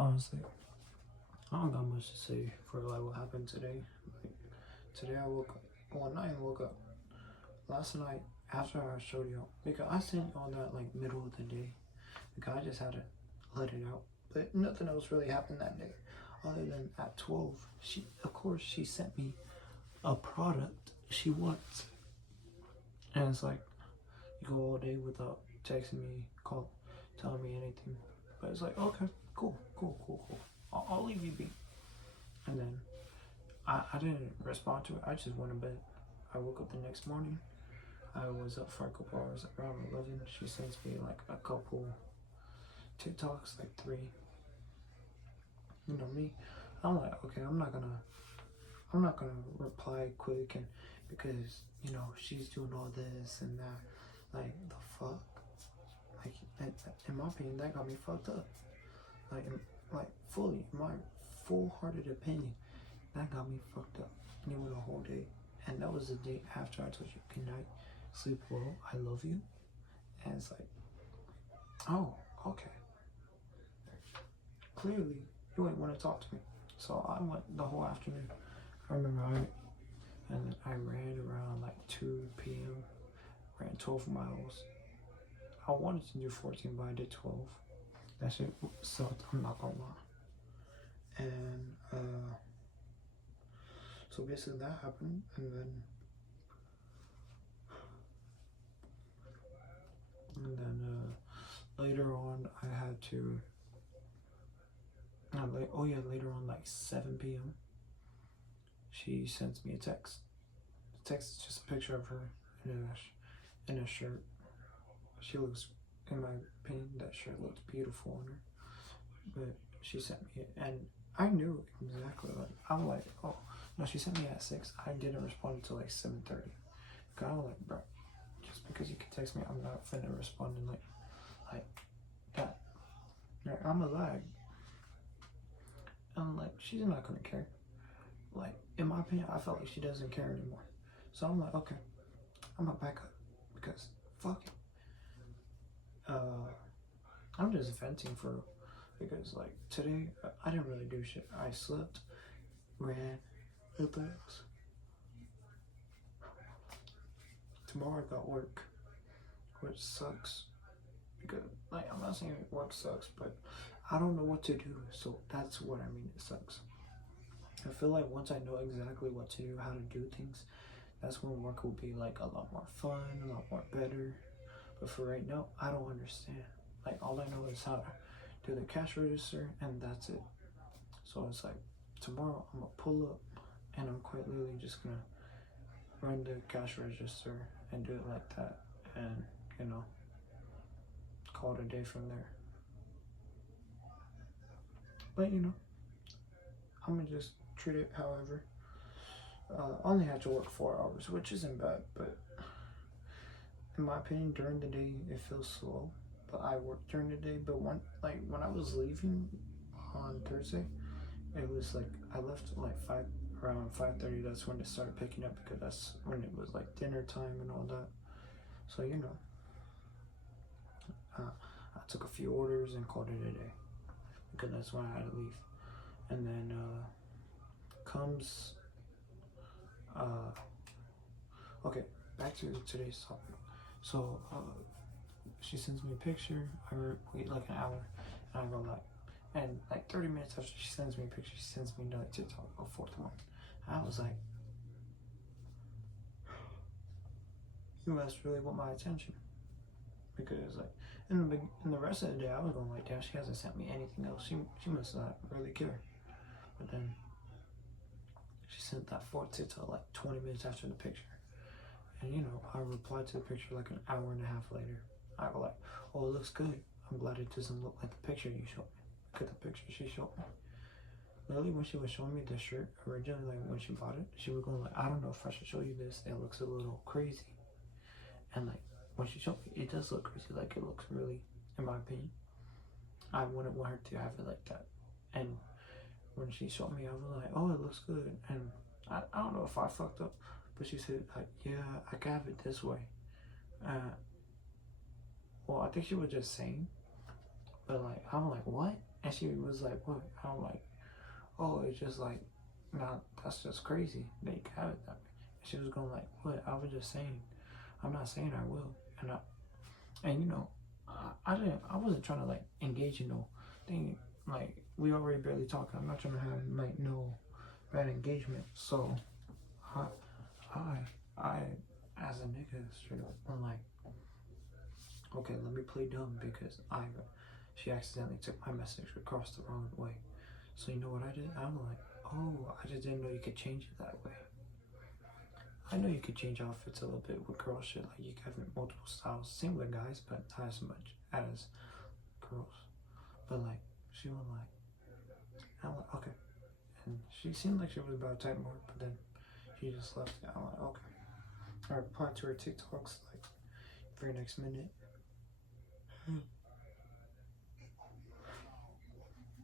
Honestly, I don't got much to say for like what happened today. Like today I woke up. Well, not even woke up. Last night after I showed you, because I sent all that like middle of the day, because I just had to let it out. But nothing else really happened that day, other than at 12. Of course, she sent me a product she wants, and it's like you go all day without texting me, telling me anything. But it's like okay, cool. I'll leave you be. And then I didn't respond to it. I just went to bed. I woke up the next morning. I was up for a couple hours around 11. She sends me like a couple TikToks, like three. You know me. I'm like, okay, I'm not gonna reply quick and because she's doing all this and that. Like the fuck. Like in my opinion, that got me fucked up. Like fully, my full-hearted opinion, that got me fucked up. And it went a whole day, and that was the day after I told you good night, sleep well, I love you, and it's like, oh, okay. Clearly, you ain't want to talk to me, so I went the whole afternoon. I remember and I ran around like 2 p.m. Ran 12 miles. I wanted to do 14, but I did 12. That shit sucked. I'm not gonna lie. And so basically that happened, and then later on I had to. Later on, like 7 p.m. She sends me a text. The text is just a picture of her in a shirt. She looks, in my opinion, that shirt looks beautiful on her. But she sent me it, and I knew exactly. Like I'm like, oh no, she sent me at 6. I didn't respond until like 7:30. Cause I was like, bro, just because you can text me, I'm not finna respond in like that. Like, I'm a lag. I'm like, she's not gonna care. Like, in my opinion, I felt like she doesn't care anymore. So I'm like, okay, I'm gonna back up because fuck it. I'm just venting because like today I didn't really do shit. I slept, ran, nothing else. Tomorrow I got work, which sucks because like I'm not saying work sucks, but I don't know what to do. So that's what I mean. It sucks. I feel like once I know exactly what to do, how to do things, that's when work will be like a lot more fun, a lot more better. But for right now, I don't understand. Like all I know is how to do the cash register, and that's it. So it's like tomorrow I'm gonna pull up, and I'm quite literally just gonna run the cash register and do it like that, and call it a day from there. But I'm gonna just treat it however. I only have to work 4 hours, which isn't bad, but in my opinion, during the day it feels slow. But I work during the day. But when I was leaving on Thursday, it was like I left like around 5:30. That's when it started picking up because that's when it was like dinner time and all that. So I took a few orders and called it a day because that's when I had to leave. And then comes okay, back to today's topic. So she sends me a picture. I wait like an hour, and I go like, and like 30 minutes after she sends me a picture, she sends me another TikTok, a fourth one. I was like, you must really want my attention, because like in the rest of the day I was going like, damn, she hasn't sent me anything else. She must not really care. But then she sent that fourth TikTok like 20 minutes after the picture. And I replied to the picture like an hour and a half later. I was like, oh, it looks good. I'm glad it doesn't look like the picture you showed me. Look at the picture she showed me. Literally, when she was showing me the shirt originally, like when she bought it, she was going like, I don't know if I should show you this. It looks a little crazy. And like when she showed me, it does look crazy. Like it looks really, in my opinion, I wouldn't want her to have it like that. And when she showed me, I was like, oh, it looks good. And I don't know if I fucked up, but she said like, yeah, I can have it this way. Well, I think she was just saying, but like I'm like, what? And she was like, what? I'm like, oh, it's just like, nah, that's just crazy. They have it that way. And she was going like, what? I was just saying. I'm not saying I will. And you know, I wasn't trying to like engage in no thing. Like, we already barely talking. I'm not trying to have like no bad engagement. So, I, I, as a nigga, straight up, I'm like, okay, let me play dumb because she accidentally took my message across the wrong way. So you know what I did? I'm like, oh, I just didn't know you could change it that way. I know you could change outfits a little bit with girl shit, like you can have multiple styles, same with guys, but not as much as girls. But like, she was like, I'm like, okay. And she seemed like she was about to type more, but then she just left it. I'm like, okay. I replied to her TikToks like very next minute.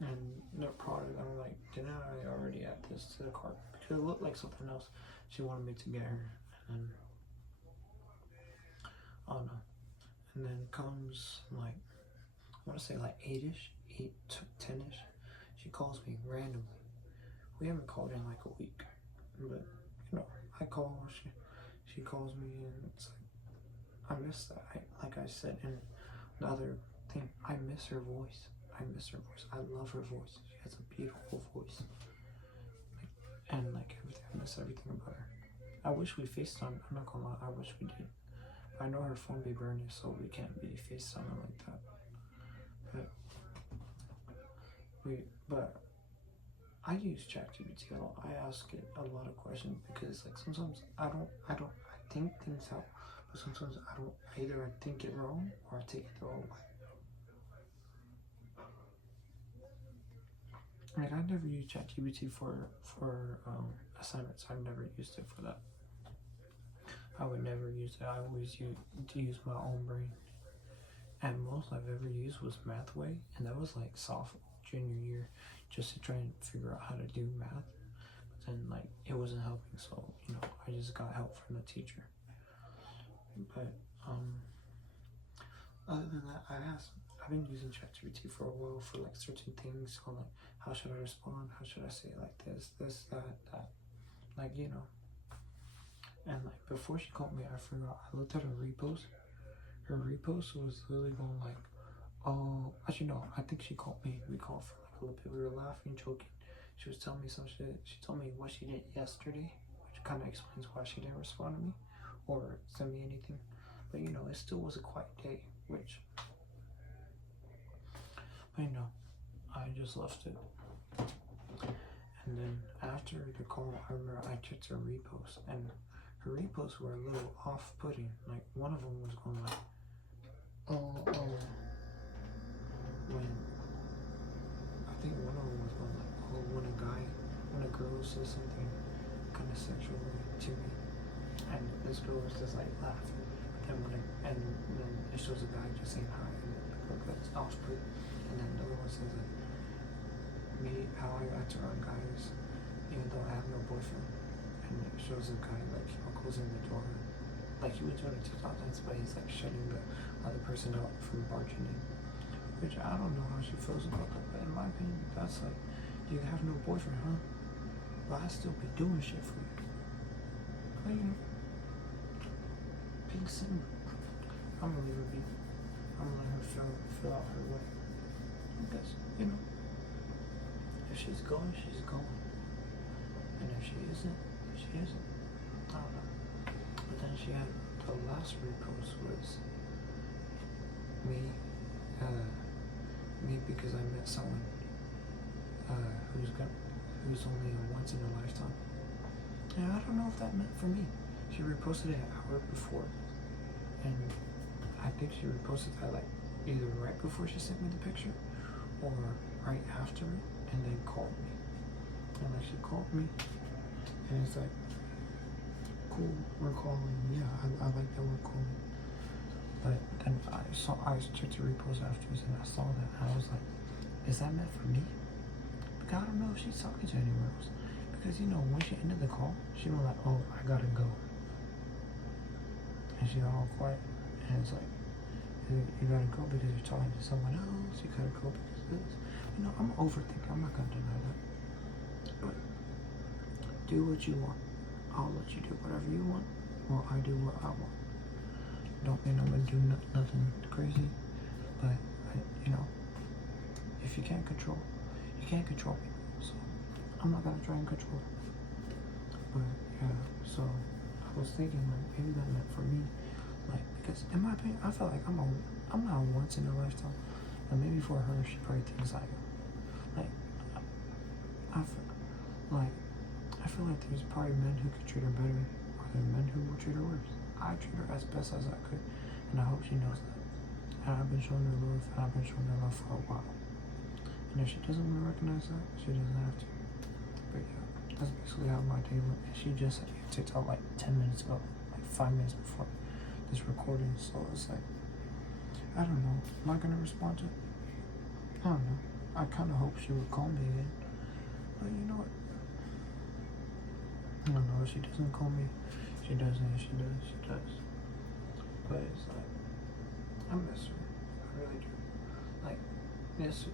And the product, I'm like, didn't I already add this to the cart? Because it looked like something else she wanted me to get her. And I don't know. And then comes like, I want to say like 8-ish, 8 to 10-ish. She calls me randomly. We haven't called in like a week. But, you know, I call, she calls me, and it's like, I miss that. Like I said in the other thing, I miss her voice. I miss her voice. I love her voice. She has a beautiful voice. And like everything, I miss everything about her. I wish we FaceTime. I'm not gonna lie, I wish we did. I know her phone be burning, so we can't be FaceTiming like that. But I use ChatGPT a lot. I ask it a lot of questions because like sometimes I think things out, but sometimes either I think it wrong or I take it the wrong way. Like, I never use ChatGPT for assignments. I've never used it for that. I would never use it. I always use my own brain. And most I've ever used was Mathway, and that was like junior year, just to try and figure out how to do math. But then like it wasn't helping, so you know I just got help from the teacher. But other than that, I've been using ChatGPT for a while for like certain things, on like how should I respond, how should I say it like this, that, like, you know. And like before she called me, I forgot. I looked at her repost. Her repost was literally going like, oh, actually no, I think she called me. We called for like a little bit. We were laughing, joking. She was telling me some shit. She told me what she did yesterday, which kind of explains why she didn't respond to me or send me anything. But you know, it still was a quiet day, which, but you know, I just left it. And then after the call, I remember I checked her reposts, and her reposts were a little off-putting. Like one of them was going like, when I think one of them was going like, oh, when a girl says something kind of sexual to me, and this girl was just like laughing, and then it shows a guy just saying hi, and the girl gets off-put, and then the other one says like, me, how I act around guys, even though I have no boyfriend, and it shows a guy like closing the door, like he was doing a TikTok dance, but he's like shutting the other person out from barging in. Which I don't know how she feels about that, but in my opinion, that's like, you have no boyfriend, huh? But I still be doing shit for you. But you know, pink Simba. I'm gonna leave her be. I'm gonna let her fill out her way. Because, you know, if she's going, she's going. And if she isn't, she isn't. I don't know. But then she had, the last repost was me because I met someone who's only a once in a lifetime. And I don't know if that meant for me. She reposted it an hour before, and I think she reposted that like either right before she sent me the picture or right after it, and then called me. And like she called me, and it's like, cool, we're calling. Yeah, I like that we're calling. But then I checked the repost afterwards, and I saw that, and I was like, is that meant for me? Because I don't know if she's talking to anyone else. Because, you know, when she ended the call, she was like, oh, I gotta go. And she got all quiet. And it's like, you gotta go because you're talking to someone else. You gotta go because of this. you know, I'm overthinking. I'm not gonna deny that. But do what you want. I'll let you do whatever you want, or I do what I want. Don't mean I'm gonna do nothing crazy, but you know, if you can't control, you can't control people. So I'm not gonna try and control it. But yeah, so I was thinking like maybe that meant for me, like because in my opinion, I feel like I'm not a once in a lifetime, and maybe for her, she probably thinks I am. Like I feel like there's probably men who could treat her better, or there are men who will treat her worse. I treat her as best as I could, and I hope she knows that. And I've been showing her love, and I've been showing her love for a while. And if she doesn't want to recognize that, she doesn't have to. But yeah, that's basically how my day went. And she just sent me a TikTok like 10 minutes ago, like 5 minutes before this recording. So it's like, I don't know. Am I gonna respond to it? I don't know. I kind of hope she would call me again. But you know what? I don't know. If she doesn't call me, she doesn't. She does. But it's like, I miss her. I really do. Like this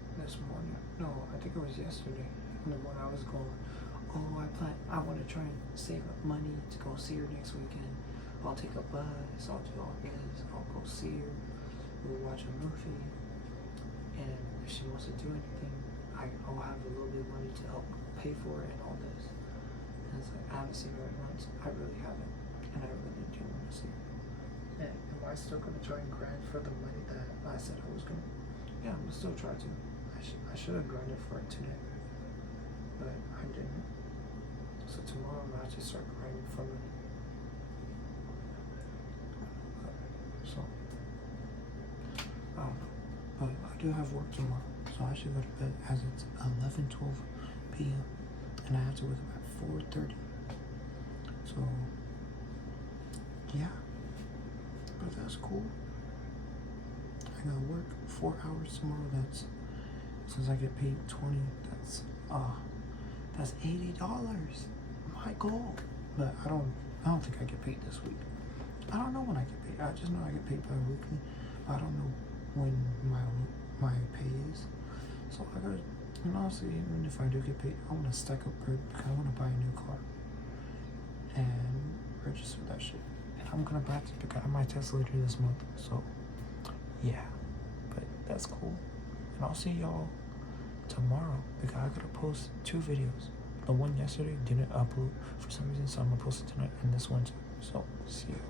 morning. No, I think it was yesterday. In the morning, I was going. Oh, I want to try and save up money to go see her next weekend. I'll take a bus. I'll do all this. I'll go see her. We'll watch a movie. And if she wants to do anything, I'll have a little bit of money to help pay for it and all this. And it's like, I haven't seen her in months. I really haven't. And I really do want to see her. And am I still going to try and grind for the money that I said I was going to? Yeah, I'm going to still try to. I should have grinded for it today. But I didn't. So tomorrow I'm going to have to start grinding for money. So, I don't know. But I do have work tomorrow. So I should go to bed as it's 11:12 p.m. And I have to wake up at 4:30. So, yeah. But that's cool. I gotta work 4 hours tomorrow. That's, since I get paid 20, that's $80. My goal. But I don't think I get paid this week. I don't know when I get paid. I just know I get paid bi-weekly. I don't know when my pay is. So I gotta, and honestly, even if I do get paid, I wanna stack up bread because I wanna buy a new car and register that shit. And I'm gonna practice because I might test later this month. So yeah, but that's cool. And I'll see y'all tomorrow because I gotta post 2 videos. The one yesterday didn't upload for some reason, so I'm gonna post it tonight and this one too. So see you.